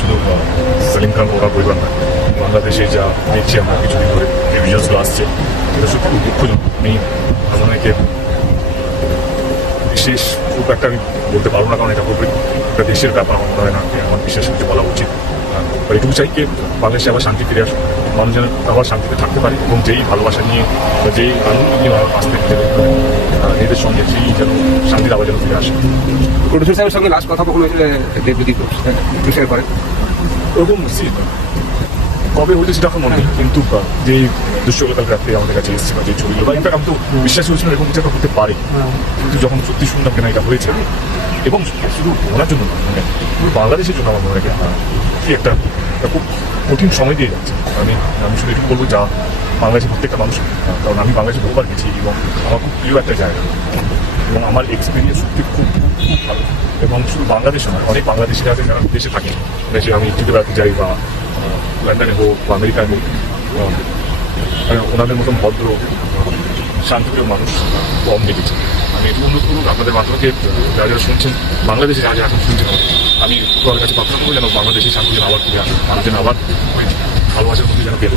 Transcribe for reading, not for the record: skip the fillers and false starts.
শুধু সেলিম খান ওরা পরিবার না, বাংলাদেশে যা দেখছি আমরা কিছুদিন ধরে যে ভিজুয়ালসগুলো আসছে এটা সত্যি খুব দুঃখজনক। আমি অনেকে বিশেষ খুব একটা আমি বলতে পারবো না, কারণ এটা খুব একটা দেশের ব্যাপার আমার মনে হয় না আমার বিশেষ কিছু বলা উচিত। এটুকু চাই কি বাংলাদেশে আবার শান্তি ফিরে আসুক, মানুষ যেন আবার শান্তিতে থাকতে পারে এবং যেই ভালোবাসা নিয়ে বা যেই আনন্দ নিয়ে আসতে এদের সঙ্গে সেই যেন শান্তির আবার যেন ফিরে আসে। প্রডিউসার সাহেবের সঙ্গে লাস্ট কথা কখনো যদি শেয়ার করেন ওরকম কবে হয়েছে সেটা এখন মনে নেই, কিন্তু যেই দৃশ্যগুলো কাল রাত্রে আমাদের কাছে এসেছে বা যে ছবিগুলো বা ইনফ্যাক্ট আমি তো বিশ্বাস করছি না এরকম কিছু একটা হতে পারে, কিন্তু যখন সত্যি শুনলাম কেন এটা হয়েছে এবং শুধু ওনার জন্য না, মানে পুরো বাংলাদেশের জন্য আমার মনে হয় কি একটা খুব কঠিন সময় দিয়ে যাচ্ছে। আমি শুধু এটুকু বলবো যা বাংলাদেশের প্রত্যেকটা মানুষ, কারণ আমি বাংলাদেশে বহুবার গেছি এবং আমার খুব প্রিয় একটা জায়গা এবং আমার এক্সপিরিয়েন্স সত্যি খুব খুব খুব ভালো। এবং শুধু বাংলাদেশে নয়, অনেক বাংলাদেশি আছে যারা দেশে থাকে, দেশে আমি ইউটিউবে বেড়াতে যাই বা লন্ডনে হোক বা আমেরিকায় হোক, ওনাদের মতন ভদ্র শান্তিপ্রিয় মানুষ কম দেখেছি। আমি একটু অনুরোধ করুন আপনাদের মাধ্যমে যারা যারা শুনছেন, বাংলাদেশে যারা যারা এখন শুনছেন, আমি সবার কাছে প্রার্থনা করবো যেন বাংলাদেশে শান্তি যেন আবার ফিরে আসুন, মানুষ যেন আবার ওই ভালোবাসার মধ্যে যেন পেয়ে